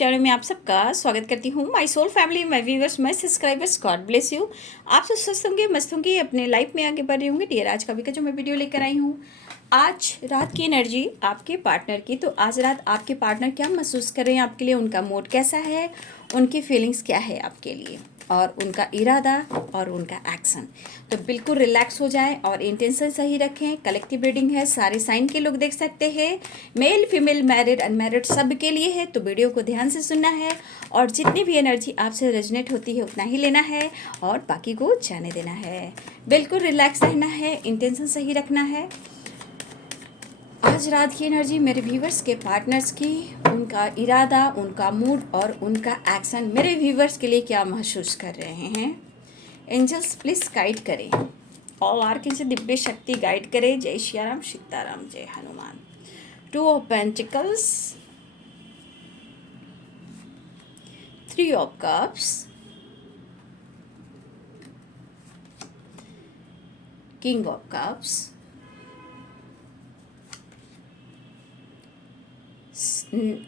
Channel में आप सबका स्वागत करती हूँ। My soul family, my viewers, my subscribers, God bless you. आप सब स्वस्थ होंगे, मस्त होंगे, अपने लाइफ में आगे बढ़ रहे होंगे। डियर, आज का वीक जो मैं वीडियो लेकर आई हूँ, आज रात की एनर्जी आपके पार्टनर की। तो आज रात आपके पार्टनर क्या महसूस कर रहे हैं आपके लिए, उनका मूड कैसा है, उनकी फीलिंग्स क्या है आपके लिए, और उनका इरादा और उनका एक्शन। तो बिल्कुल रिलैक्स हो जाएं और इंटेंशन सही रखें। कलेक्टिव रीडिंग है, सारे साइन के लोग देख सकते हैं, मेल फीमेल, मैरिड अनमैरिड, सब के लिए है। तो वीडियो को ध्यान से सुनना है और जितनी भी एनर्जी आपसे रेजोनेट होती है उतना ही लेना है और बाकी को जाने देना है। बिल्कुल रिलैक्स रहना है, इंटेंशन सही रखना है। आज रात की एनर्जी मेरे व्यूवर्स के पार्टनर्स की, उनका इरादा, उनका मूड और उनका एक्शन मेरे व्यूवर्स के लिए क्या महसूस कर रहे हैं। एंजल्स प्लीज गाइड करें, ऑल आर्किन से दिव्य शक्ति गाइड करे। जय श्रीराम, सीताराम, जय Hanuman. Two of pentacles, three of cups, king of cups,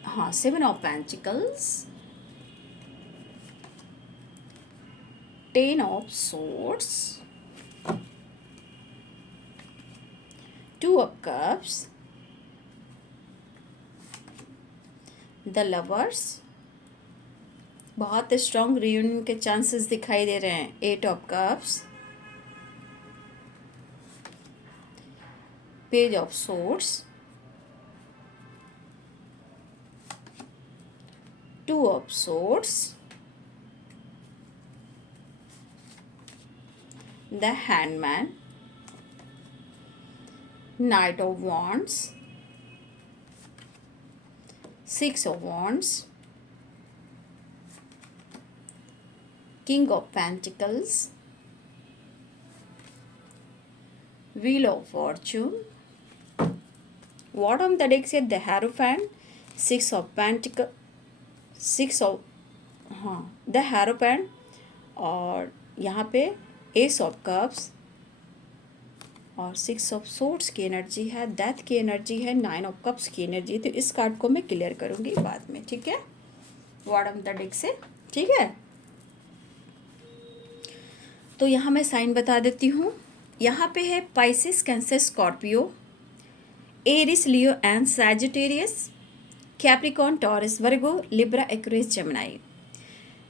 हाँ, seven of pentacles, ten of swords, two of cups, the lovers. बहुत स्ट्रॉन्ग रियूनियन के चांसेस दिखाई दे रहे हैं। Eight of cups, page of swords, two of swords, the hangman, knight of wands, six of wands, king of pentacles, wheel of fortune, bottom the deck से the hierophant, six of pentacles, six of the hierophant, और यहाँ पे S of cups और six of swords की energy है, death की energy है, nine of cups की एनर्जी। तो इस कार्ड को मैं क्लियर करूँगी बाद में, ठीक है, बॉटम द डेक से, ठीक है। तो यहाँ मैं साइन बता देती हूँ। यहाँ पे है Pisces, Cancer, Scorpio, Aries, Leo and Sagittarius, Capricorn, Taurus, Virgo, Libra, Aquarius, Gemini.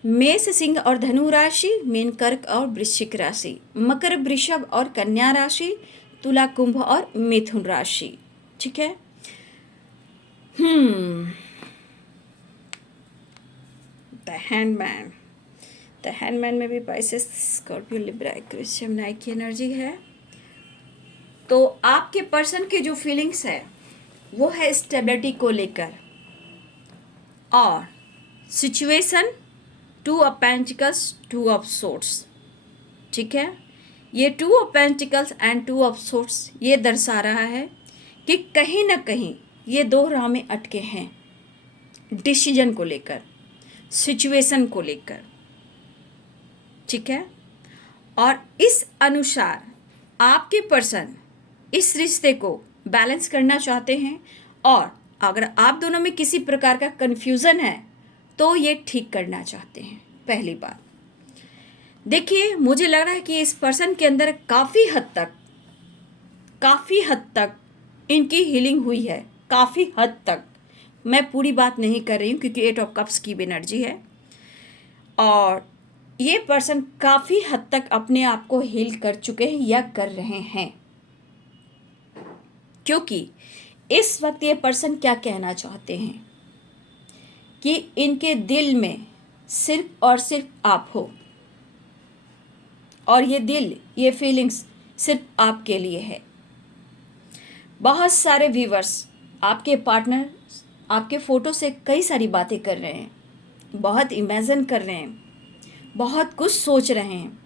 मेष, सिंह और धनु राशि, मीन, कर्क और वृश्चिक राशि, मकर, वृषभ और कन्या राशि, तुला, कुंभ और मिथुन राशि, ठीक है। द हैंडमैन, द हैंडमैन में भी Pisces, Scorpio, Libra, Aquarius, Gemini की एनर्जी है। तो आपके पर्सन के जो फीलिंग्स है वो है स्टेबिलिटी को लेकर, और situation, to of pentacles, two of swords, ठीक है। ये to of pentacles and two of swords ये दर्शा रहा है कि कहीं ना कहीं ये दो राह में अटके हैं, डिसीजन को लेकर, सिचुएशन को लेकर, ठीक है। और इस अनुसार आपके पर्सन इस रिश्ते को बैलेंस करना चाहते हैं, और अगर आप दोनों में किसी प्रकार का कन्फ्यूज़न है तो ये ठीक करना चाहते हैं। पहली बात देखिए, मुझे लग रहा है कि इस पर्सन के अंदर काफ़ी हद तक इनकी हीलिंग हुई है, काफ़ी हद तक। मैं पूरी बात नहीं कर रही हूँ क्योंकि एट ऑफ कप्स की भी एनर्जी है, और ये पर्सन काफ़ी हद तक अपने आप को हील कर चुके हैं या कर रहे हैं। क्योंकि इस वक्त ये पर्सन क्या कहना चाहते हैं कि इनके दिल में सिर्फ और सिर्फ आप हो, और ये दिल, ये फीलिंग्स सिर्फ आपके लिए है। बहुत सारे व्यूवर्स, आपके पार्टनर आपके फ़ोटो से कई सारी बातें कर रहे हैं, बहुत इमेजिन कर रहे हैं, बहुत कुछ सोच रहे हैं।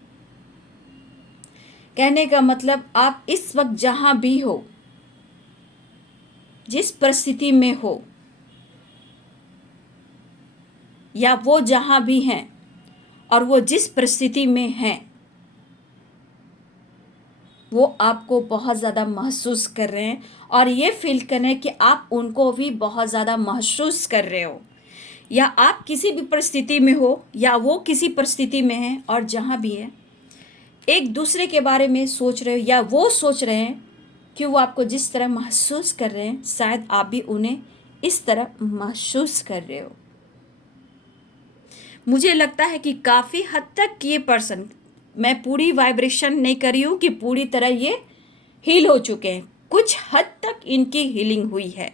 कहने का मतलब, आप इस वक्त जहाँ भी हो, जिस परिस्थिति में हो, या वो जहाँ भी हैं और वो जिस परिस्थिति में हैं, वो आपको बहुत ज़्यादा महसूस कर रहे हैं, और ये फील कर रहे हैं कि आप उनको भी बहुत ज़्यादा महसूस कर रहे हो। या आप किसी भी परिस्थिति में हो या वो किसी परिस्थिति में है, और जहाँ भी है एक दूसरे के बारे में सोच रहे हो या वो सोच रहे हैं कि वो आपको जिस तरह महसूस कर रहे हैं शायद आप भी उन्हें इस तरह महसूस कर रहे हो। मुझे लगता है कि काफ़ी हद तक ये पर्सन, मैं पूरी वाइब्रेशन नहीं कर रही हूँ कि पूरी तरह ये हील हो चुके हैं, कुछ हद तक इनकी हीलिंग हुई है।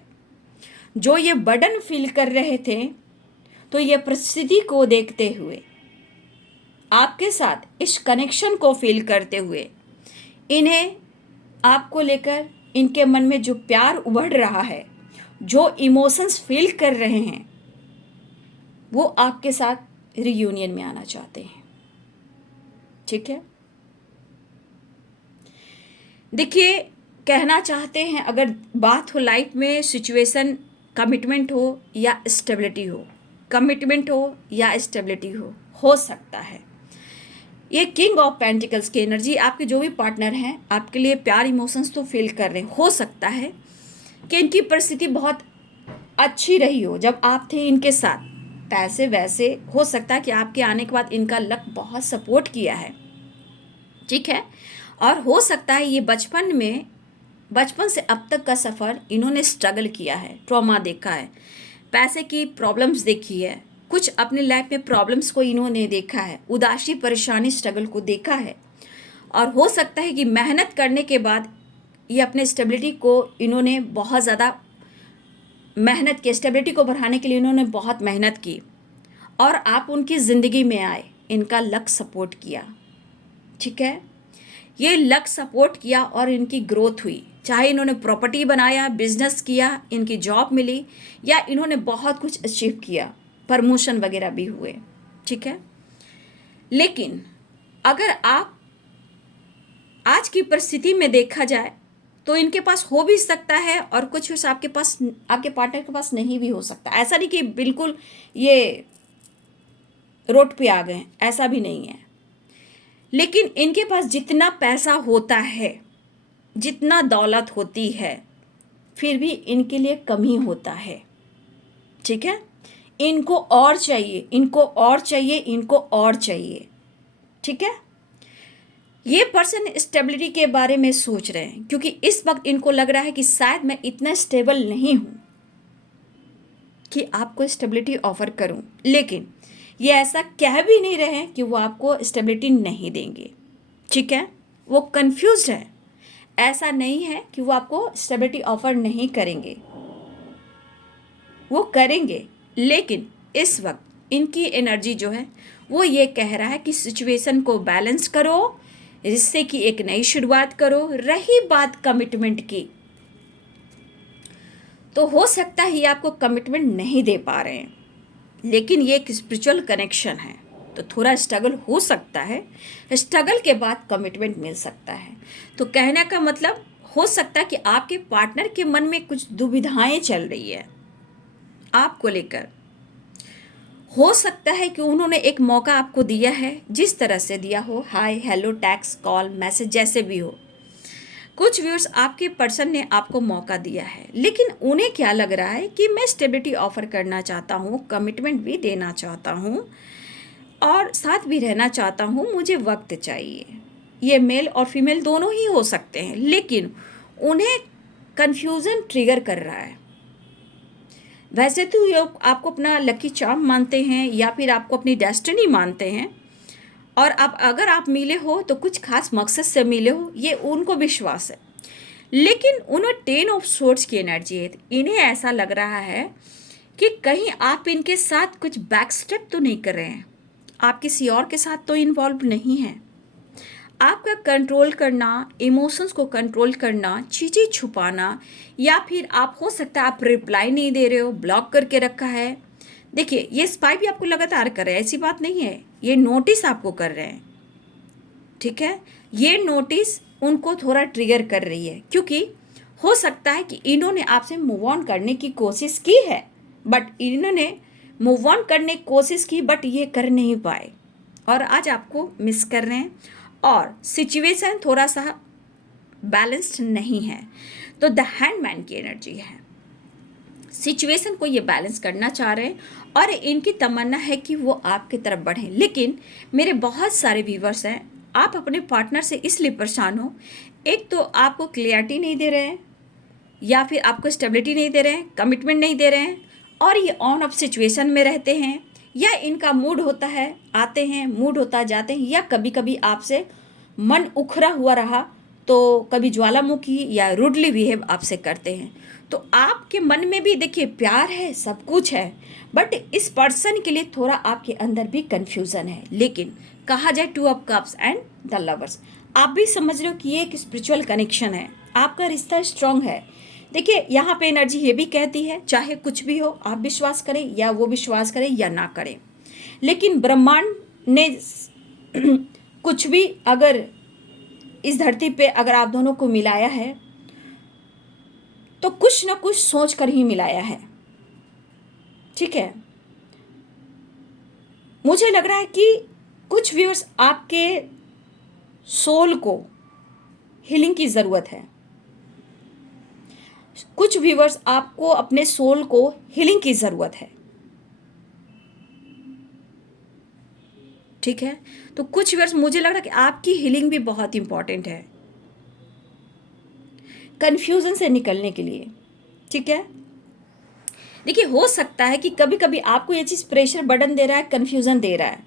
जो ये बर्डन फील कर रहे थे, तो ये परिस्थिति को देखते हुए, आपके साथ इस कनेक्शन को फील करते हुए, इन्हें आपको लेकर इनके मन में जो प्यार उभर रहा है, जो इमोशंस फील कर रहे हैं, वो आपके साथ रियूनियन में आना चाहते हैं। ठीक है, देखिए, कहना चाहते हैं अगर बात हो लाइफ में, सिचुएशन कमिटमेंट हो या स्टेबिलिटी हो, कमिटमेंट हो या स्टेबिलिटी हो सकता है। ये किंग ऑफ पेंटिकल्स की एनर्जी, आपके जो भी पार्टनर हैं आपके लिए प्यार इमोशंस तो फील कर रहे हैं। हो सकता है कि इनकी परिस्थिति बहुत अच्छी रही हो जब आप थे इनके साथ, पैसे वैसे हो सकता है कि आपके आने के बाद इनका लक बहुत सपोर्ट किया है। ठीक है, और हो सकता है ये बचपन से अब तक का सफ़र इन्होंने स्ट्रगल किया है, ट्रॉमा देखा है, पैसे की प्रॉब्लम्स देखी है, कुछ अपने लाइफ में प्रॉब्लम्स को इन्होंने देखा है, उदासी परेशानी स्ट्रगल को देखा है। और हो सकता है कि मेहनत करने के बाद ये अपने स्टेबिलिटी को इन्होंने बहुत ज़्यादा मेहनत की, स्टेबिलिटी को बढ़ाने के लिए इन्होंने बहुत मेहनत की और आप उनकी ज़िंदगी में आए, इनका लक सपोर्ट किया। ठीक है, ये लक सपोर्ट किया और इनकी ग्रोथ हुई, चाहे इन्होंने प्रॉपर्टी बनाया, बिजनेस किया, इनकी जॉब मिली या इन्होंने बहुत कुछ अचीव किया, प्रमोशन वगैरह भी हुए। ठीक है, लेकिन अगर आप आज की परिस्थिति में देखा जाए तो इनके पास हो भी सकता है और कुछ आपके पास, आपके पार्टनर के पास नहीं भी हो सकता। ऐसा नहीं कि बिल्कुल ये रोड पे आ गए, ऐसा भी नहीं है। लेकिन इनके पास जितना पैसा होता है, जितना दौलत होती है, फिर भी इनके लिए कमी होता है। ठीक है, इनको और चाहिए, इनको और चाहिए, इनको और चाहिए। ठीक है, ये पर्सन स्टेबिलिटी के बारे में सोच रहे हैं क्योंकि इस वक्त इनको लग रहा है कि शायद मैं इतना स्टेबल नहीं हूं कि आपको स्टेबिलिटी ऑफर करूं, लेकिन ये ऐसा कह भी नहीं रहे हैं कि वो आपको स्टेबिलिटी नहीं देंगे। ठीक है, वो कंफ्यूज्ड है, ऐसा नहीं है कि वो आपको स्टेबिलिटी ऑफर नहीं करेंगे, वो करेंगे। लेकिन इस वक्त इनकी एनर्जी जो है वो ये कह रहा है कि सिचुएशन को बैलेंस करो, रिश्ते की एक नई शुरुआत करो। रही बात कमिटमेंट की, तो हो सकता है ये आपको कमिटमेंट नहीं दे पा रहे हैं, लेकिन ये एक स्पिरिचुअल कनेक्शन है, तो थोड़ा स्ट्रगल हो सकता है, स्ट्रगल के बाद कमिटमेंट मिल सकता है। तो कहने का मतलब हो सकता है कि आपके पार्टनर के मन में कुछ दुविधाएं चल रही है आपको लेकर। हो सकता है कि उन्होंने एक मौका आपको दिया है, जिस तरह से दिया हो, hi hello text call message जैसे भी हो, कुछ व्यूअर्स आपके पर्सन ने आपको मौका दिया है, लेकिन उन्हें क्या लग रहा है कि मैं स्टेबिलिटी ऑफर करना चाहता हूँ, कमिटमेंट भी देना चाहता हूँ और साथ भी रहना चाहता हूँ, मुझे वक्त चाहिए। ये मेल और फीमेल दोनों ही हो सकते हैं, लेकिन उन्हें कन्फ्यूज़न ट्रिगर कर रहा है। वैसे तो ये आपको अपना लकी चार्म मानते हैं या फिर आपको अपनी डेस्टिनी मानते हैं, और अब अगर आप मिले हो तो कुछ खास मकसद से मिले हो, ये उनको विश्वास है। लेकिन उन्हें 10 ऑफ सोर्ड्स की एनर्जी है, इन्हें ऐसा लग रहा है कि कहीं आप इनके साथ कुछ बैक स्टेप तो नहीं कर रहे हैं, आप किसी और के साथ तो इन्वॉल्व नहीं हैं। आपका कंट्रोल करना, इमोशंस को कंट्रोल करना, चीज़ें छुपाना, या फिर आप हो सकता है आप रिप्लाई नहीं दे रहे हो, ब्लॉक करके रखा है। देखिए, ये स्पाई भी आपको लगातार कर रहे हैं, ऐसी बात नहीं है, ये नोटिस आपको कर रहे हैं। ठीक है, ये नोटिस उनको थोड़ा ट्रिगर कर रही है, क्योंकि हो सकता है कि इन्होंने आपसे मूव ऑन करने की कोशिश की है, बट इन्होंने मूव ऑन करने की कोशिश की बट ये कर नहीं पाए और आज आपको मिस कर रहे हैं, और सिचुएशन थोड़ा सा बैलेंस्ड नहीं है। तो द हैंडमैन की एनर्जी है, सिचुएशन को ये बैलेंस करना चाह रहे हैं और इनकी तमन्ना है कि वो आपकी तरफ बढ़ें। लेकिन मेरे बहुत सारे व्यूवर्स हैं, आप अपने पार्टनर से इसलिए परेशान हो, एक तो आपको क्लियरिटी नहीं दे रहे हैं, या फिर आपको स्टेबिलिटी नहीं दे रहे हैं, कमिटमेंट नहीं दे रहे हैं, और ये ऑन ऑफ सिचुएशन में रहते हैं, या इनका मूड होता है आते हैं, मूड होता जाते हैं, या कभी कभी आपसे मन उखरा हुआ रहा तो कभी ज्वालामुखी या रूडली बिहेव आपसे करते हैं। तो आपके मन में भी देखिए प्यार है, सब कुछ है, बट इस पर्सन के लिए थोड़ा आपके अंदर भी कन्फ्यूज़न है। लेकिन कहा जाए to of cups and the lovers, आप भी समझ रहे हो कि ये एक स्पिरिचुअल कनेक्शन है, आपका रिश्ता स्ट्रांग है। देखिए यहाँ पे एनर्जी ये भी कहती है, चाहे कुछ भी हो, आप विश्वास करें या वो विश्वास करें या ना करें, लेकिन ब्रह्मांड ने कुछ भी अगर इस धरती पे अगर आप दोनों को मिलाया है तो कुछ ना कुछ सोच कर ही मिलाया है। ठीक है, मुझे लग रहा है कि कुछ व्यूअर्स आपके सोल को हीलिंग की ज़रूरत है, कुछ व्यूअर्स आपको अपने सोल को हीलिंग की ज़रूरत है। ठीक है, तो कुछ व्यूअर्स मुझे लग रहा है कि आपकी हीलिंग भी बहुत इंपॉर्टेंट है कन्फ्यूज़न से निकलने के लिए। ठीक है, देखिए हो सकता है कि कभी कभी आपको ये चीज़ प्रेशर बर्डन दे रहा है, कन्फ्यूज़न दे रहा है,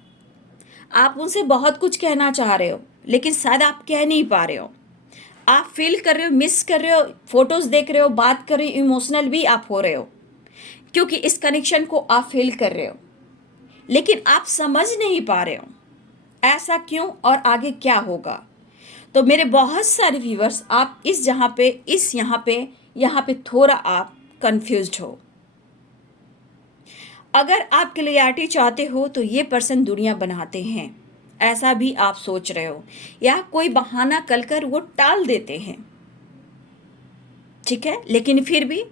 आप उनसे बहुत कुछ कहना चाह रहे हो लेकिन शायद आप कह नहीं पा रहे हो, आप फील कर रहे हो, मिस कर रहे हो, फोटोज़ देख रहे हो, बात कर रहे हो, इमोशनल भी आप हो रहे हो क्योंकि इस कनेक्शन को आप फील कर रहे हो, लेकिन आप समझ नहीं पा रहे हो ऐसा क्यों और आगे क्या होगा। तो मेरे बहुत सारे व्यूवर्स, आप इस यहाँ पे थोड़ा आप कंफ्यूज्ड हो। अगर आप क्लियरिटी चाहते हो तो ये पर्सन दुनिया बनाते हैं, ऐसा भी आप सोच रहे हो, या कोई बहाना कर वो टाल देते हैं। ठीक है, लेकिन फिर भी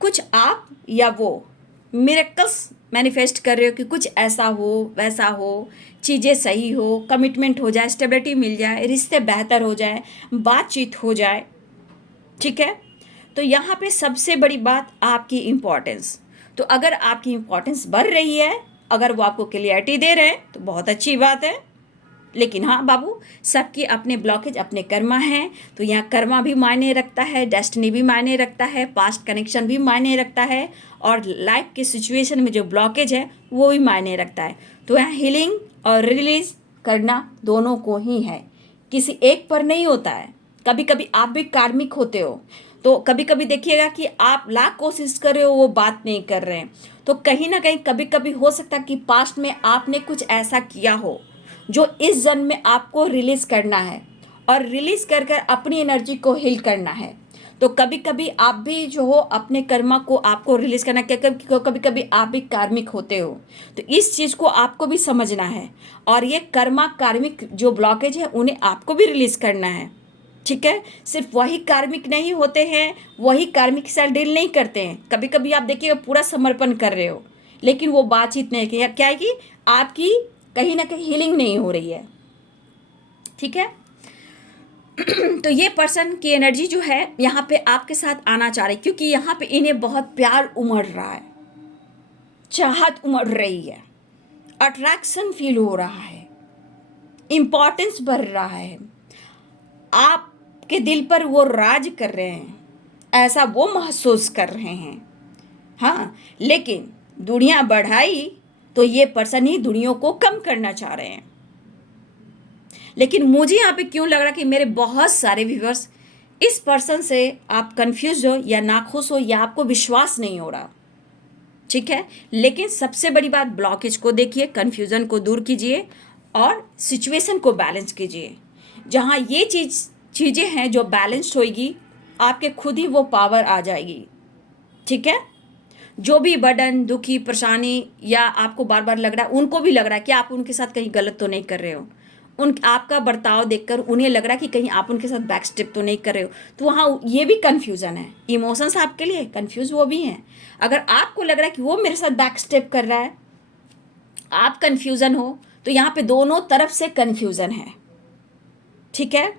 कुछ आप या वो मिरेकल्स मैनिफेस्ट कर रहे हो कि कुछ ऐसा हो वैसा हो, चीज़ें सही हो, कमिटमेंट हो जाए, स्टेबिलिटी मिल जाए, रिश्ते बेहतर हो जाए, बातचीत हो जाए। ठीक है, तो यहाँ पे सबसे बड़ी बात आपकी इम्पोर्टेंस। तो अगर आपकी इम्पोर्टेंस बढ़ रही है, अगर वो आपको क्लियरिटी दे रहे हैं तो बहुत अच्छी बात है। लेकिन हाँ बाबू, सबके अपने ब्लॉकेज, अपने कर्मा हैं, तो यहाँ कर्मा भी मायने रखता है, डेस्टिनी भी मायने रखता है, पास्ट कनेक्शन भी मायने रखता है, और लाइफ के सिचुएशन में जो ब्लॉकेज है वो भी मायने रखता है। तो यहाँ हीलिंग और रिलीज करना दोनों को ही है, किसी एक पर नहीं होता है। कभी कभी आप भी कार्मिक होते हो, तो कभी कभी देखिएगा कि आप लाख कोशिश कर रहे हो, वो बात नहीं कर रहे हैं, तो कहीं ना कहीं कभी कभी हो सकता है कि पास्ट में आपने कुछ ऐसा किया हो जो इस जन्म में आपको रिलीज करना है, और रिलीज कर कर अपनी एनर्जी को हील करना है। तो कभी कभी आप भी जो हो अपने कर्मा को आपको रिलीज करना, क्या कभी कभी आप भी कार्मिक होते हो, तो इस चीज़ को आपको भी समझना है, और ये कर्मा कार्मिक जो ब्लॉकेज है उन्हें आपको भी रिलीज करना है। ठीक है, सिर्फ वही कार्मिक नहीं होते हैं, वही कार्मिक के साथ डील नहीं करते हैं। कभी कभी आप देखिएगा पूरा समर्पण कर रहे हो लेकिन वो बातचीत नहीं की, क्या है कि आपकी कहीं ना कहीं हीलिंग नहीं हो रही है। ठीक है, तो ये पर्सन की एनर्जी जो है यहाँ पे आपके साथ आना चाह रही, क्योंकि यहाँ पे इन्हें बहुत प्यार उमड़ रहा है, चाहत उमड़ रही है, अट्रैक्शन फील हो रहा है, इम्पोर्टेंस बढ़ रहा है, आपके दिल पर वो राज कर रहे हैं, ऐसा वो महसूस कर रहे हैं। हाँ, लेकिन दुनिया बढ़ाई तो ये पर्सन ही दुनिया को कम करना चाह रहे हैं। लेकिन मुझे यहाँ पे क्यों लग रहा कि मेरे बहुत सारे व्यूवर्स, इस पर्सन से आप कंफ्यूज हो या नाखुश हो या आपको विश्वास नहीं हो रहा। ठीक है, लेकिन सबसे बड़ी बात, ब्लॉकेज को देखिए, कन्फ्यूज़न को दूर कीजिए और सिचुएशन को बैलेंस कीजिए। जहाँ ये चीज़ें हैं जो बैलेंस्ड होएगी, आपके खुद ही वो पावर आ जाएगी। ठीक है, जो भी बर्डन, दुखी, परेशानी या आपको बार बार लग रहा है, उनको भी लग रहा है कि आप उनके साथ कहीं गलत तो नहीं कर रहे हो, आपका बर्ताव देखकर उन्हें लग रहा है कि कहीं आप उनके साथ बैक स्टेप तो नहीं कर रहे हो, तो वहाँ ये भी कन्फ्यूज़न है। इमोशंस आपके लिए कन्फ्यूज़ वो भी हैं। अगर आपको लग रहा है कि वो मेरे साथ बैक स्टेप कर रहा है, आप कन्फ्यूज़न हो, तो यहाँ पे दोनों तरफ से कन्फ्यूज़न है। ठीक है,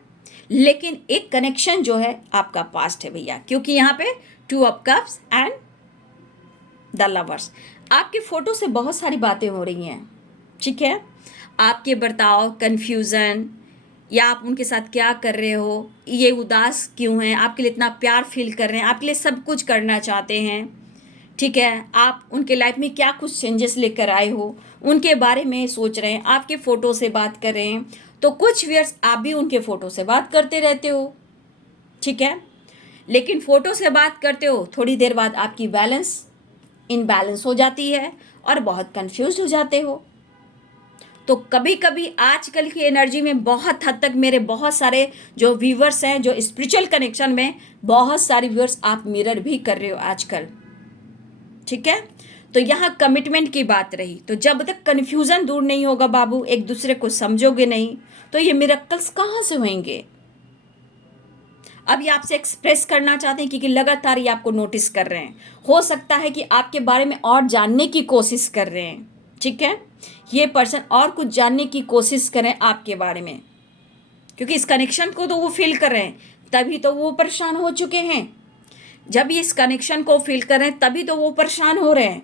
लेकिन एक कनेक्शन जो है आपका पास्ट है भैया, क्योंकि यहाँ पे to of cups and the lovers. आपके फ़ोटो से बहुत सारी बातें हो रही हैं, ठीक है। आपके बर्ताव, कन्फ्यूज़न, या आप उनके साथ क्या कर रहे हो, ये उदास क्यों हैं, आपके लिए इतना प्यार फील कर रहे हैं, आपके लिए सब कुछ करना चाहते हैं, ठीक है। आप उनके लाइफ में क्या कुछ चेंजेस लेकर आए हो, उनके बारे में सोच रहे हैं, आपके फ़ोटो से बात कर रहे हैं। तो कुछ व्यूअर्स आप भी उनके फ़ोटो से बात करते रहते हो, ठीक है। लेकिन फ़ोटो से बात करते हो, थोड़ी देर बाद आपकी बैलेंस इनबैलेंस हो जाती है और बहुत कंफ्यूज हो जाते हो। तो कभी कभी आजकल की एनर्जी में बहुत हद तक मेरे बहुत सारे जो व्यूअर्स हैं, जो स्पिरिचुअल कनेक्शन में बहुत सारे व्यूअर्स आप मिरर भी कर रहे हो आजकल, ठीक है। तो यहाँ कमिटमेंट की बात रही, तो जब तक कन्फ्यूज़न दूर नहीं होगा बाबू, एक दूसरे को समझोगे नहीं, तो ये मिरेकल्स कहाँ से होंगे। अब ये आपसे एक्सप्रेस करना चाहते हैं क्योंकि लगातार ये आपको नोटिस कर रहे हैं। हो सकता है कि आपके बारे में और जानने की कोशिश कर रहे हैं, ठीक है। ये पर्सन और कुछ जानने की कोशिश करें आपके बारे में, क्योंकि इस कनेक्शन को तो वो फील कर रहे हैं, तभी तो वो परेशान हो चुके हैं। जब ये इस कनेक्शन को फील कर रहे हैं तभी तो वो परेशान हो रहे हैं।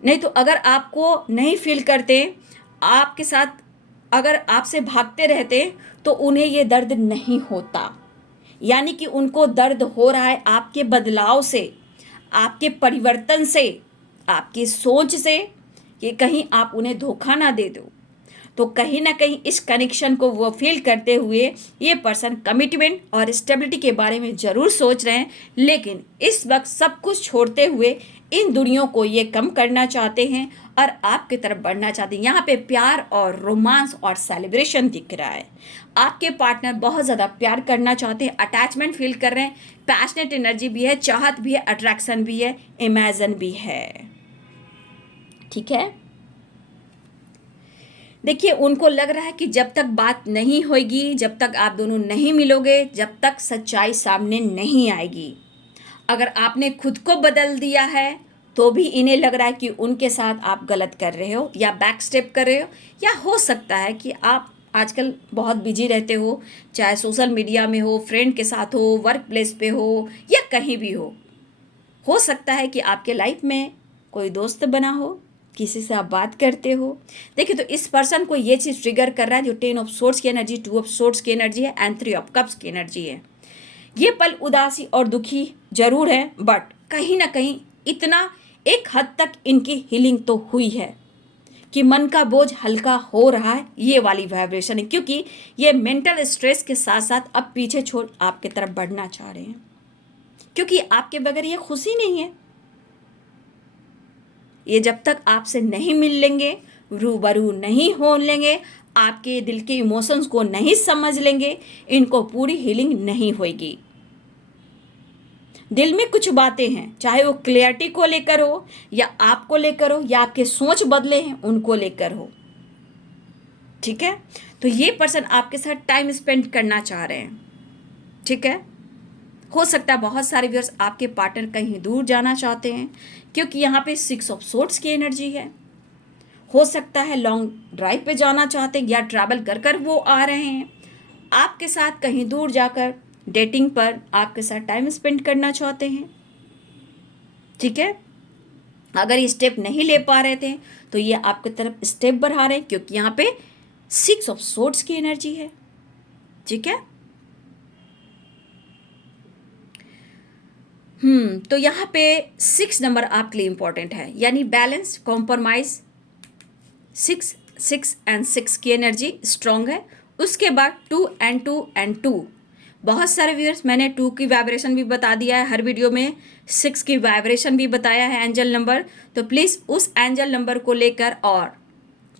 नहीं तो अगर आपको नहीं फील करते, आपके साथ अगर आपसे भागते रहते, तो उन्हें ये दर्द नहीं होता। यानी कि उनको दर्द हो रहा है आपके बदलाव से, आपके परिवर्तन से, आपकी सोच से, कि कहीं आप उन्हें धोखा ना दे दो। तो कहीं ना कहीं इस कनेक्शन को वो फील करते हुए ये पर्सन कमिटमेंट और स्टेबिलिटी के बारे में ज़रूर सोच रहे हैं, लेकिन इस वक्त सब कुछ छोड़ते हुए इन दूरियों को ये कम करना चाहते हैं और आपकी तरफ बढ़ना चाहते हैं। यहाँ पे प्यार और रोमांस और सेलिब्रेशन दिख रहा है। आपके पार्टनर बहुत ज़्यादा प्यार करना चाहते हैं, अटैचमेंट फील कर रहे हैं, पैशनेट एनर्जी भी है, चाहत भी है, अट्रैक्शन भी है, इमेजिन भी है, ठीक है। देखिए, उनको लग रहा है कि जब तक बात नहीं होगी, जब तक आप दोनों नहीं मिलोगे, जब तक सच्चाई सामने नहीं आएगी। अगर आपने खुद को बदल दिया है तो भी इन्हें लग रहा है कि उनके साथ आप गलत कर रहे हो या बैक स्टेप कर रहे हो, या हो सकता है कि आप आजकल बहुत बिजी रहते हो, चाहे सोशल मीडिया में हो, फ्रेंड के साथ हो, वर्क प्लेस पे हो, या कहीं भी हो सकता है कि आपके लाइफ में कोई दोस्त बना हो, किसी से आप बात करते हो। देखिए, तो इस पर्सन को ये चीज़ ट्रिगर कर रहा है, जो 10 ऑफ सोर्ड्स की एनर्जी, 2 ऑफ सोर्ड्स की एनर्जी है एंड 3 ऑफ कप्स की एनर्जी है। ये पल उदासी और दुखी जरूर है, बट कहीं ना कहीं इतना एक हद तक इनकी हीलिंग तो हुई है कि मन का बोझ हल्का हो रहा है। ये वाली वाइब्रेशन है, क्योंकि ये मेंटल स्ट्रेस के साथ साथ अब पीछे छोड़ आपके तरफ बढ़ना चाह रहे हैं, क्योंकि आपके बगैर ये खुशी नहीं है। ये जब तक आपसे नहीं मिल लेंगे, रूबरू नहीं हो लेंगे, आपके दिल के इमोशंस को नहीं समझ लेंगे, इनको पूरी हीलिंग नहीं होगी। दिल में कुछ बातें हैं, चाहे वो क्लियरिटी को लेकर हो, या आपको लेकर हो, या आपके सोच बदले हैं उनको लेकर हो, ठीक है। तो ये पर्सन आपके साथ टाइम स्पेंड करना चाह रहे हैं, ठीक है। हो सकता है बहुत सारे व्यूअर्स आपके पार्टनर कहीं दूर जाना चाहते हैं, क्योंकि यहाँ पे 6 ऑफ सोर्ड्स की एनर्जी है। हो सकता है लॉन्ग ड्राइव पे जाना चाहते हैं, या ट्रैवल कर कर वो आ रहे हैं आपके साथ, कहीं दूर जाकर डेटिंग पर आपके साथ टाइम स्पेंड करना चाहते हैं, ठीक है। अगर ये स्टेप नहीं ले पा रहे थे तो ये आपकी तरफ स्टेप बढ़ा रहे हैं, क्योंकि यहाँ पे 6 ऑफ सोर्ड्स की एनर्जी है, ठीक है। तो यहाँ पे 6 नंबर आपके लिए इंपॉर्टेंट है, यानी बैलेंस, कॉम्प्रोमाइज। 6 एंड 6 की एनर्जी स्ट्रॉन्ग है। उसके बाद 2 एंड 2 एंड 2। बहुत सारे व्यूअर्स, मैंने 2 की वाइब्रेशन भी बता दिया है हर वीडियो में, 6 की वाइब्रेशन भी बताया है, एंजल नंबर। तो प्लीज़ उस एंजल नंबर को लेकर और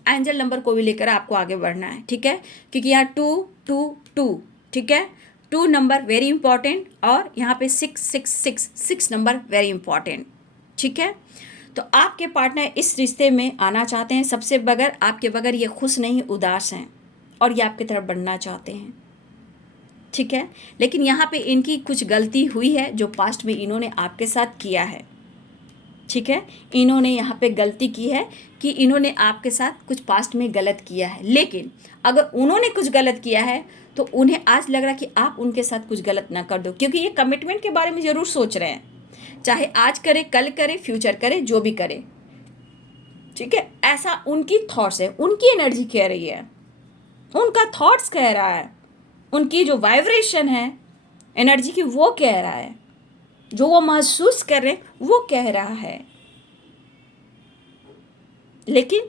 एंजल नंबर को भी लेकर आपको आगे बढ़ना है, ठीक है। क्योंकि यहाँ 2 2 2, ठीक है। 2 नंबर वेरी इंपॉर्टेंट, और यहाँ पे 6 नंबर वेरी इंपॉर्टेंट, ठीक है। तो आपके पार्टनर इस रिश्ते में आना चाहते हैं, सबसे बगैर आपके बगैर ये खुश नहीं, उदास हैं, और ये आपकी तरफ बढ़ना चाहते हैं, ठीक है। लेकिन यहाँ पे इनकी कुछ गलती हुई है जो पास्ट में इन्होंने आपके साथ किया है, ठीक है। इन्होंने यहाँ पे गलती की है कि इन्होंने आपके साथ कुछ पास्ट में गलत किया है, लेकिन अगर उन्होंने कुछ गलत किया है तो उन्हें आज लग रहा है कि आप उनके साथ कुछ गलत ना कर दो, क्योंकि ये कमिटमेंट के बारे में ज़रूर सोच रहे हैं, चाहे आज करे, कल करे, फ्यूचर करे, जो भी करे, ठीक है। ऐसा उनकी थॉट्स है, उनकी एनर्जी कह रही है, उनका थॉट्स कह रहा है, उनकी जो वाइब्रेशन है एनर्जी की वो कह रहा है, जो वो महसूस कर रहे हैं वो कह रहा है। लेकिन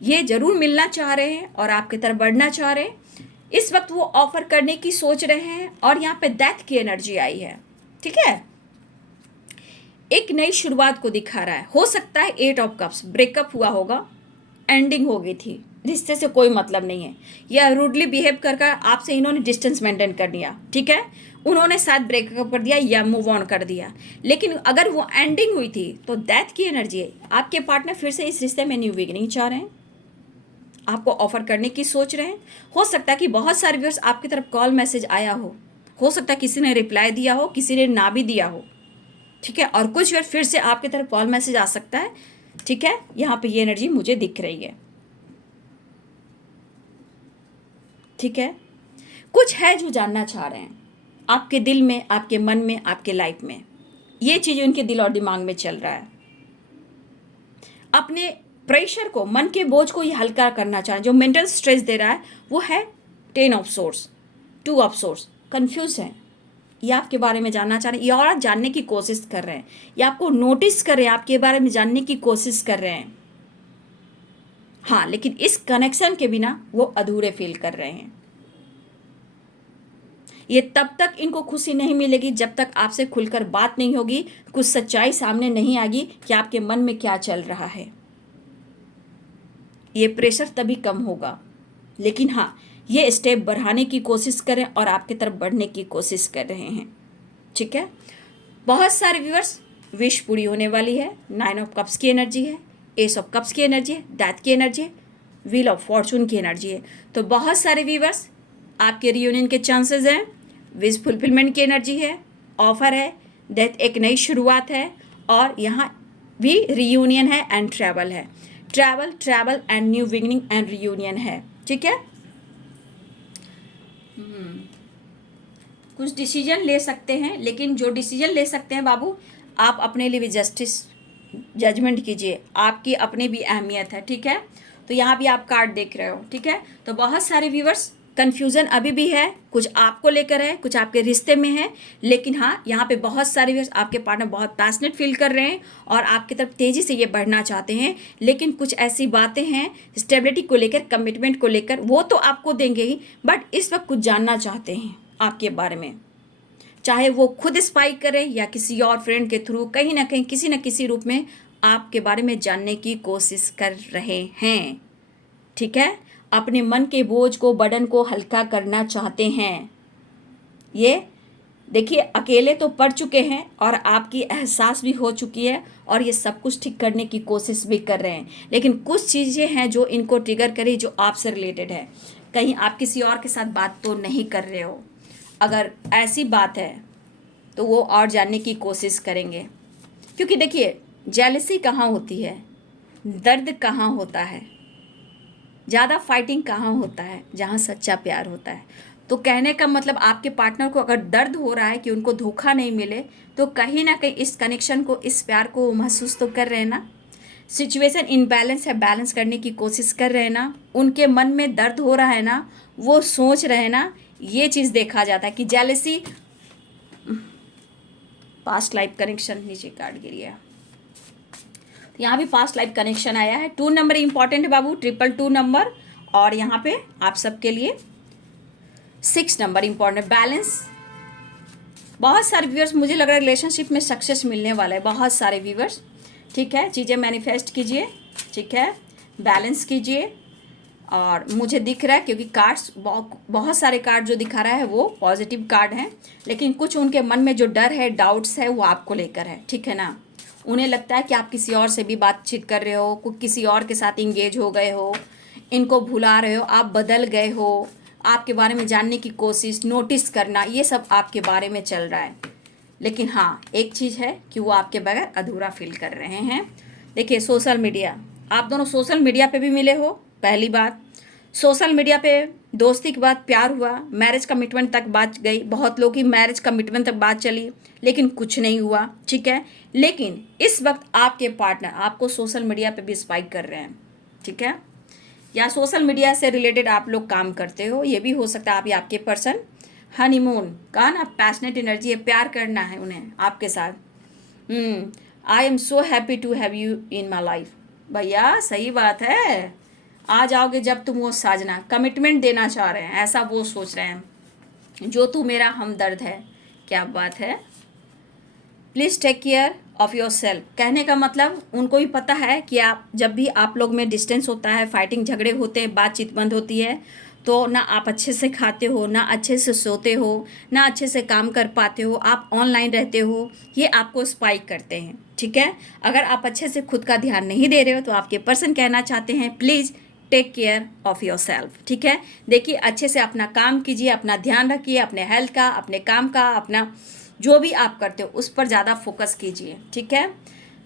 ये जरूर मिलना चाह रहे हैं और आपकी तरफ बढ़ना चाह रहे हैं। इस वक्त वो ऑफर करने की सोच रहे हैं और यहाँ पे डेथ की एनर्जी आई है, ठीक है। एक नई शुरुआत को दिखा रहा है। हो सकता है 8 ऑफ कप्स, ब्रेकअप हुआ होगा, एंडिंग हो गई थी, रिश्ते से कोई मतलब नहीं है, या रूडली बिहेव कर आपसे इन्होंने डिस्टेंस मेंटेन कर दिया, ठीक है। उन्होंने शायद ब्रेकअप कर दिया या मूव ऑन कर दिया। लेकिन अगर वो एंडिंग हुई थी तो डेथ की एनर्जी है। आपके पार्टनर फिर से इस रिश्ते में न्यू बिगिनिंग चाह रहे हैं, आपको ऑफर करने की सोच रहे हैं। हो सकता है कि बहुत सारे व्यूअर्स आपकी तरफ कॉल मैसेज आया हो सकता है किसी ने रिप्लाई दिया हो, किसी ने ना भी दिया हो, ठीक है। और कुछ व्यूअर्स फिर से आपकी तरफ कॉल मैसेज आ सकता है, ठीक है। यहाँ पे ये एनर्जी मुझे दिख रही है, ठीक है। कुछ है जो जानना चाह रहे हैं आपके दिल में, आपके मन में, आपके लाइफ में। ये चीज़ उनके दिल और दिमाग में चल रहा है। अपने प्रेशर को, मन के बोझ को ये हल्का करना चाह रहे हैं। जो मेंटल स्ट्रेस दे रहा है वो है 10 of source, 2 of source. Confuse हैं, ये आपके बारे में जानना चाह रहे हैं, ये और जानने की कोशिश कर रहे हैं, ये आपको नोटिस कर रहे हैं, आपके बारे में जानने की कोशिश कर रहे हैं। हाँ, लेकिन इस कनेक्शन के बिना वो अधूरे फील कर रहे हैं। ये तब तक इनको खुशी नहीं मिलेगी जब तक आपसे खुलकर बात नहीं होगी, कुछ सच्चाई सामने नहीं आएगी कि आपके मन में क्या चल रहा है। ये प्रेशर तभी कम होगा। लेकिन हाँ, ये स्टेप बढ़ाने की कोशिश करें और आपकी तरफ बढ़ने की कोशिश कर रहे हैं, ठीक है। बहुत सारे व्यूअर्स विश पूरी होने वाली है। 9 ऑफ कप्स की एनर्जी है, एस ऑफ कप्स की एनर्जी है, डेथ की एनर्जी है, व्हील ऑफ फॉर्चून की एनर्जी है। तो बहुत सारे व्यूअर्स आपके रियूनियन के चांसेस हैं, विश फुलफिलमेंट की एनर्जी है, ऑफर है, डेथ एक नई शुरुआत है, और यहाँ भी रियूनियन है एंड ट्रैवल है। Travel and new beginning and reunion है, ठीक है। कुछ डिसीजन ले सकते हैं, लेकिन जो डिसीजन ले सकते हैं बाबू, आप अपने लिए भी जजमेंट कीजिए, आपकी अपनी भी अहमियत है, ठीक है। तो यहाँ भी आप कार्ड देख रहे हो, ठीक है। तो बहुत सारे व्यूवर्स कन्फ्यूज़न अभी भी है, कुछ आपको लेकर है, कुछ आपके रिश्ते में है। लेकिन हाँ, यहाँ पे बहुत सारे व्यूअर्स आपके पार्टनर बहुत पैशनेट फील कर रहे हैं और आपकी तरफ तेज़ी से ये बढ़ना चाहते हैं। लेकिन कुछ ऐसी बातें हैं स्टेबिलिटी को लेकर, कमिटमेंट को लेकर, वो तो आपको देंगे ही, बट इस वक्त कुछ जानना चाहते हैं आपके बारे में। चाहे वो खुद स्पाई करें या किसी और फ्रेंड के थ्रू, कहीं ना कहीं किसी न किसी रूप में आपके बारे में जानने की कोशिश कर रहे हैं, ठीक है। अपने मन के बोझ को, बर्डन को हल्का करना चाहते हैं। ये देखिए, अकेले तो पड़ चुके हैं और आपकी एहसास भी हो चुकी है और ये सब कुछ ठीक करने की कोशिश भी कर रहे हैं। लेकिन कुछ चीज़ें हैं जो इनको ट्रिगर करी, जो आपसे रिलेटेड है। कहीं आप किसी और के साथ बात तो नहीं कर रहे हो। अगर ऐसी बात है तो वो और जानने की कोशिश करेंगे, क्योंकि देखिए, जेलसी कहाँ होती है, दर्द कहाँ होता है, ज़्यादा फाइटिंग कहाँ होता है, जहाँ सच्चा प्यार होता है। तो कहने का मतलब, आपके पार्टनर को अगर दर्द हो रहा है कि उनको धोखा नहीं मिले, तो कहीं ना कहीं इस कनेक्शन को, इस प्यार को महसूस तो कर रहे हैं ना। सिचुएशन इनबैलेंस है, बैलेंस करने की कोशिश कर रहे हैं ना। उनके मन में दर्द हो रहा है ना, वो सोच रहे हैं ना। ये चीज़ देखा जाता है कि जेलसी, पास्ट लाइफ कनेक्शन, नीचे कार्ड गिरिया, यहाँ भी पास्ट लाइफ कनेक्शन आया है। 2 नंबर इंपॉर्टेंट है बाबू, 222 नंबर। और यहाँ पे आप सबके लिए 6 नंबर इंपॉर्टेंट, बैलेंस। बहुत सारे व्यूअर्स, मुझे लग रहा है रिलेशनशिप में सक्सेस मिलने वाला है। बहुत सारे व्यूअर्स, ठीक है। चीज़ें मैनिफेस्ट कीजिए, ठीक है, बैलेंस कीजिए। और मुझे दिख रहा है, क्योंकि कार्ड्स, बहुत सारे कार्ड जो दिखा रहा है वो पॉजिटिव कार्ड हैं, लेकिन कुछ उनके मन में जो डर है, डाउट्स है, वो आपको लेकर है, ठीक है ना। उन्हें लगता है कि आप किसी और से भी बातचीत कर रहे हो, किसी और के साथ इंगेज हो गए हो, इनको भुला रहे हो, आप बदल गए हो, आपके बारे में जानने की कोशिश, नोटिस करना, ये सब आपके बारे में चल रहा है। लेकिन हाँ, एक चीज़ है कि वो आपके बगैर अधूरा फील कर रहे हैं। देखिए, सोशल मीडिया, आप दोनों सोशल मीडिया पे भी मिले हो। पहली बात, सोशल मीडिया पे दोस्ती के बाद प्यार हुआ, मैरिज कमिटमेंट तक बात गई, बहुत लोग की मैरिज कमिटमेंट तक बात चली लेकिन कुछ नहीं हुआ, ठीक है। लेकिन इस वक्त आपके पार्टनर आपको सोशल मीडिया पे भी स्पाइक कर रहे हैं, ठीक है, या सोशल मीडिया से रिलेटेड आप लोग काम करते हो, ये भी हो सकता है आप या आपके पर्सन। हनीमून कहा ना, पैशनेट एनर्जी है, प्यार करना है उन्हें आपके साथ। I am so happy to have you in my life. भैया सही बात है, आ जाओगे जब तुम वो साजना, कमिटमेंट देना चाह रहे हैं, ऐसा वो सोच रहे हैं, जो तू मेरा हमदर्द है। क्या बात है। Please take care of yourself, कहने का मतलब उनको भी पता है कि आप जब भी आप लोग में डिस्टेंस होता है, फाइटिंग झगड़े होते हैं, बातचीत बंद होती है, तो ना आप अच्छे से खाते हो, ना अच्छे से सोते हो, ना अच्छे से काम कर पाते हो, आप ऑनलाइन रहते हो, ये आपको स्पाइक करते हैं, ठीक है। अगर आप अच्छे से खुद का ध्यान नहीं दे रहे हो तो आपके पर्सन कहना चाहते हैं please take care of yourself, ठीक है। देखिए अच्छे से अपना काम कीजिए, अपना ध्यान रखिए, अपने हेल्थ का, अपने काम का, अपना जो भी आप करते हो उस पर ज़्यादा फोकस कीजिए, ठीक है।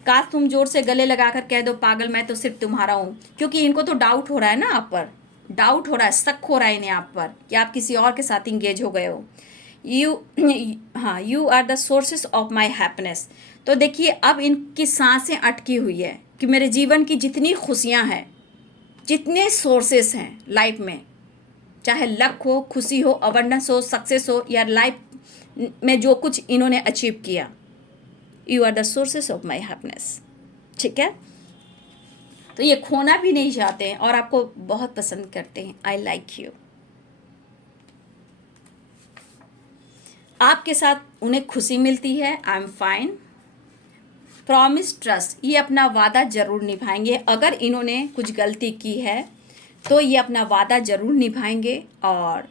काश तुम जोर से गले लगाकर कह दो पागल मैं तो सिर्फ तुम्हारा हूँ, क्योंकि इनको तो डाउट हो रहा है ना आप पर, डाउट हो रहा है, शक हो रहा है इन्हें आप पर कि आप किसी और के साथ इंगेज हो गए हो। You are the sources of my happiness. तो देखिए अब इनकी सांसें अटकी हुई है कि मेरे जीवन की जितनी खुशियाँ हैं, जितने सोर्सेस हैं लाइफ में, चाहे लक हो, खुशी हो, अबंडेंस हो, सक्सेस हो, या लाइफ में जो कुछ इन्होंने अचीव किया, you are the sources of my happiness, ठीक है। तो ये खोना भी नहीं चाहते हैं और आपको बहुत पसंद करते हैं। I like you. आपके साथ उन्हें खुशी मिलती है। I am fine. Promise trust, ये अपना वादा ज़रूर निभाएंगे। अगर इन्होंने कुछ गलती की है तो ये अपना वादा ज़रूर निभाएंगे और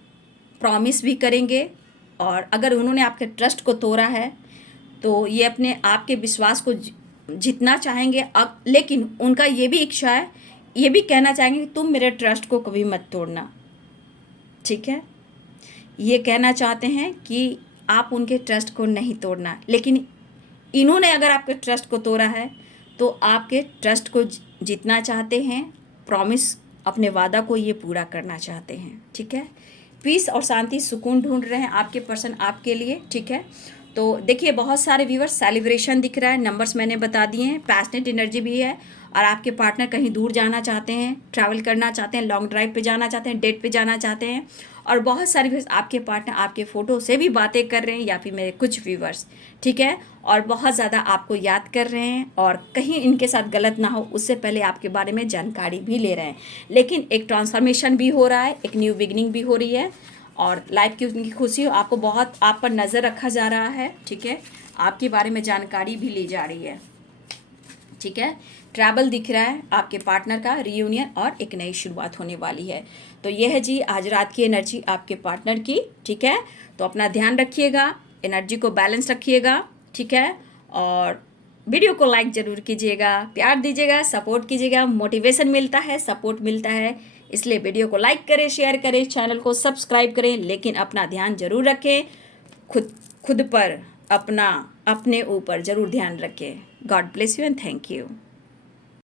प्रॉमिस भी करेंगे। और अगर उन्होंने आपके ट्रस्ट को तोड़ा है तो ये अपने आपके विश्वास को जीतना चाहेंगे। अब लेकिन उनका ये भी इच्छा है, ये भी कहना चाहेंगे कि तुम मेरे ट्रस्ट को कभी मत तोड़ना, ठीक है। ये कहना चाहते हैं कि आप उनके ट्रस्ट को नहीं तोड़ना, लेकिन इन्होंने अगर आपके ट्रस्ट को तोड़ा है तो आपके ट्रस्ट को जीतना चाहते हैं। प्रॉमिस, अपने वादा को ये पूरा करना चाहते हैं, ठीक है। पीस और शांति, सुकून ढूंढ रहे हैं आपके पर्सन आपके लिए, ठीक है। तो देखिए बहुत सारे व्यूअर्स सेलिब्रेशन दिख रहा है, नंबर्स मैंने बता दिए हैं, पैशनेट एनर्जी भी है। और आपके पार्टनर कहीं दूर जाना चाहते हैं, ट्रैवल करना चाहते हैं, लॉन्ग ड्राइव पे जाना चाहते हैं, डेट पे जाना चाहते हैं। और बहुत सारे व्यूअर्स आपके पार्टनर आपके फ़ोटो से भी बातें कर रहे हैं, या फिर मेरे कुछ व्यूअर्स, ठीक है, और बहुत ज़्यादा आपको याद कर रहे हैं और कहीं इनके साथ गलत ना हो उससे पहले आपके बारे में जानकारी भी ले रहे हैं। लेकिन एक ट्रांसफॉर्मेशन भी हो रहा है, एक न्यू बिगनिंग भी हो रही है और लाइफ की उनकी खुशी हो, आपको बहुत आप पर नज़र रखा जा रहा है, ठीक है। आपके बारे में जानकारी भी ली जा रही है, ठीक है। ट्रैवल दिख रहा है आपके पार्टनर का, रियूनियन और एक नई शुरुआत होने वाली है। तो यह है जी आज रात की एनर्जी आपके पार्टनर की, ठीक है। तो अपना ध्यान रखिएगा, एनर्जी को बैलेंस रखिएगा, ठीक है। और वीडियो को लाइक ज़रूर कीजिएगा, प्यार दीजिएगा, सपोर्ट कीजिएगा, मोटिवेशन मिलता है, सपोर्ट मिलता है, इसलिए वीडियो को लाइक करें, शेयर करें, चैनल को सब्सक्राइब करें। लेकिन अपना ध्यान जरूर रखें, खुद पर, अपने ऊपर ज़रूर ध्यान रखें। God bless you and thank you.